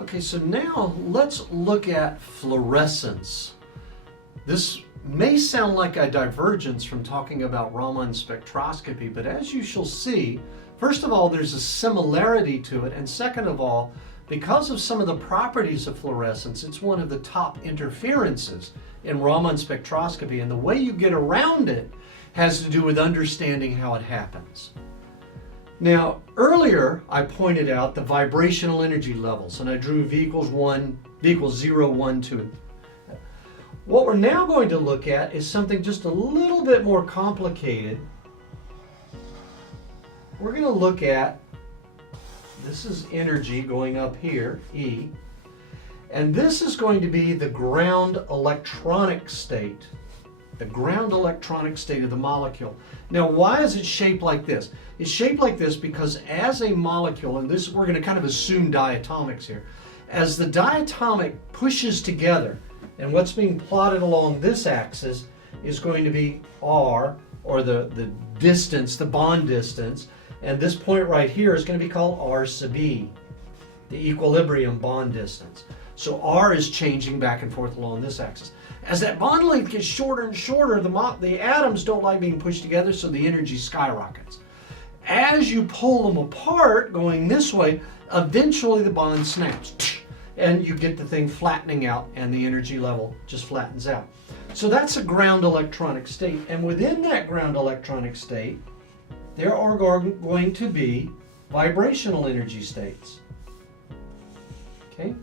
Okay, so now let's look at fluorescence. This may sound like a divergence from talking about Raman spectroscopy, but as you shall see, first of all, there's a similarity to it, and second of all, because of some of the properties of fluorescence, it's one of the top interferences in Raman spectroscopy, and the way you get around it has to do with understanding how it happens. Now, earlier I pointed out the vibrational energy levels, and I drew V equals 0, 1, 2. What we're now going to look at is something just a little bit more complicated. We're going to look at, this is energy going up here, E, and this is going to be the ground electronic state. The ground electronic state of the molecule. Now, why is it shaped like this? It's shaped like this because as a molecule, and this we're going to kind of assume diatomics here, as the diatomic pushes together, and what's being plotted along this axis is going to be R, or the distance, the bond distance, and this point right here is going to be called R sub E, the equilibrium bond distance. So R is changing back and forth along this axis. As that bond length gets shorter and shorter, the atoms don't like being pushed together, so the energy skyrockets. As you pull them apart, going this way, eventually the bond snaps, and you get the thing flattening out, and the energy level just flattens out. So that's a ground electronic state, and within that ground electronic state, there are going to be vibrational energy states. Okay?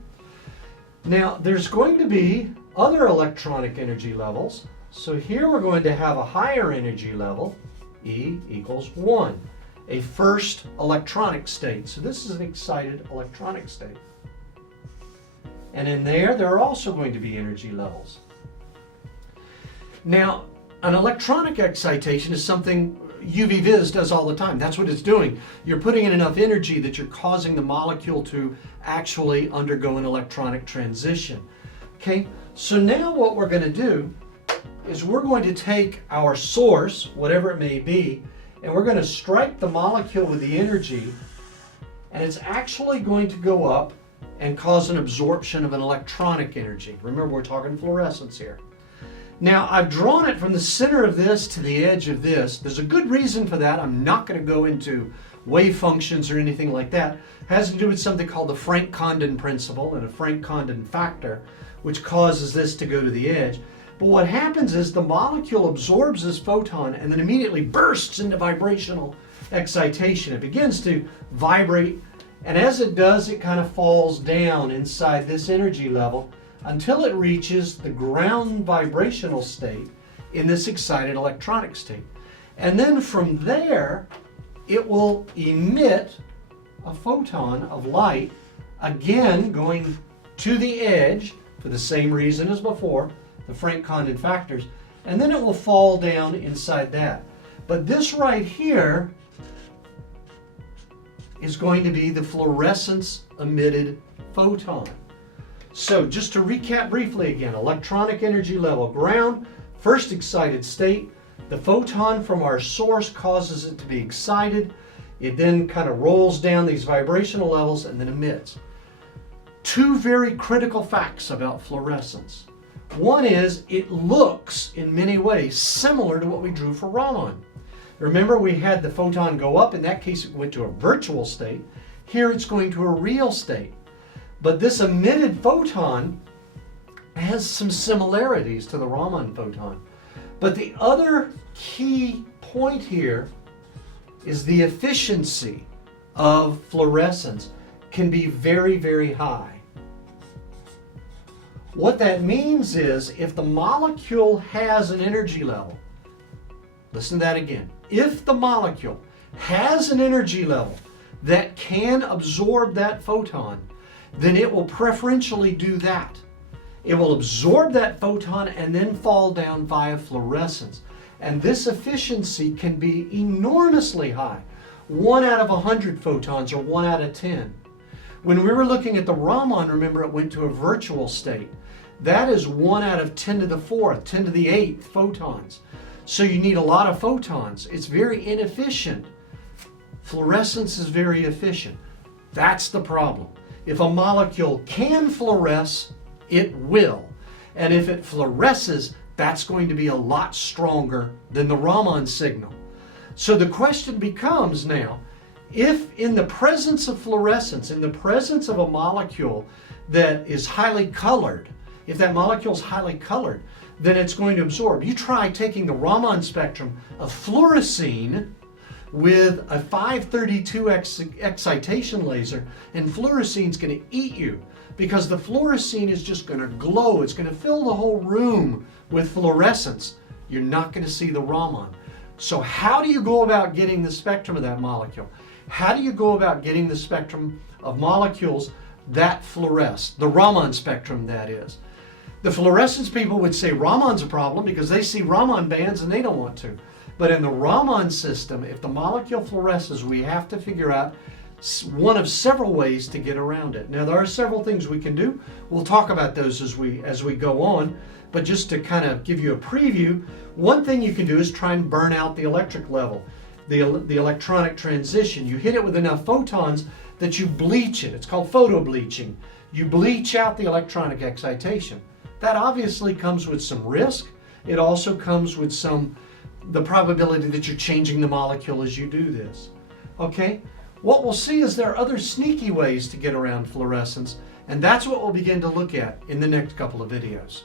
Now, there's going to be other electronic energy levels. So here we're going to have a higher energy level, E equals 1, a first electronic state. So this is an excited electronic state. And in there are also going to be energy levels. Now, an electronic excitation is something UV-Vis does all the time. That's what it's doing. You're putting in enough energy that you're causing the molecule to actually undergo an electronic transition. Okay, so now what we're going to do is we're going to take our source, whatever it may be, and we're going to strike the molecule with the energy, and it's actually going to go up and cause an absorption of an electronic energy. Remember, we're talking fluorescence here. Now, I've drawn it from the center of this to the edge of this. There's a good reason for that. I'm not going to go into wave functions or anything like that. It has to do with something called the Frank-Condon principle and a Frank-Condon factor, which causes this to go to the edge. But what happens is the molecule absorbs this photon and then immediately bursts into vibrational excitation. It begins to vibrate, and as it does, it kind of falls down inside this energy level until it reaches the ground vibrational state in this excited electronic state. And then from there, it will emit a photon of light, again going to the edge for the same reason as before, the Frank-Condon factors, and then it will fall down inside that. But this right here is going to be the fluorescence emitted photon. So just to recap briefly again, electronic energy level, ground, first excited state. The photon from our source causes it to be excited. It then kind of rolls down these vibrational levels and then emits. Two very critical facts about fluorescence. One is it looks in many ways similar to what we drew for Raman. Remember, we had the photon go up. In that case, it went to a virtual state. Here it's going to a real state. But this emitted photon has some similarities to the Raman photon. But the other key point here is the efficiency of fluorescence can be very, very high. What that means is if the molecule has an energy level, listen to that again, if the molecule has an energy level that can absorb that photon, then it will preferentially do that. It will absorb that photon and then fall down via fluorescence. And this efficiency can be enormously high. 1 out of 100 photons or 1 out of 10. When we were looking at the Raman, remember it went to a virtual state. That is 1 out of 10 to the 4th, 10 to the 8th photons. So you need a lot of photons. It's very inefficient. Fluorescence is very efficient. That's the problem. If a molecule can fluoresce, it will. And if it fluoresces, that's going to be a lot stronger than the Raman signal. So the question becomes now, if in the presence of fluorescence, in the presence of a molecule that is highly colored, if that molecule is highly colored, then it's going to absorb. You try taking the Raman spectrum of fluorescein with a 532 excitation laser, and fluorescein's going to eat you, because the fluorescein is just going to glow. It's going to fill the whole room with fluorescence. You're not going to see the Raman. So how do you go about getting the spectrum of that molecule? How do you go about getting the spectrum of molecules that fluoresce? The Raman spectrum, that is. The fluorescence people would say Raman's a problem because they see Raman bands and they don't want to. But in the Raman system, if the molecule fluoresces, we have to figure out one of several ways to get around it. Now, there are several things we can do. We'll talk about those as we go on. But just to kind of give you a preview, one thing you can do is try and burn out the electric level, the electronic transition. You hit it with enough photons that you bleach it. It's called photo bleaching. You bleach out the electronic excitation. That obviously comes with some risk. It also comes with the probability that you're changing the molecule as you do this. Okay? What we'll see is there are other sneaky ways to get around fluorescence, and that's what we'll begin to look at in the next couple of videos.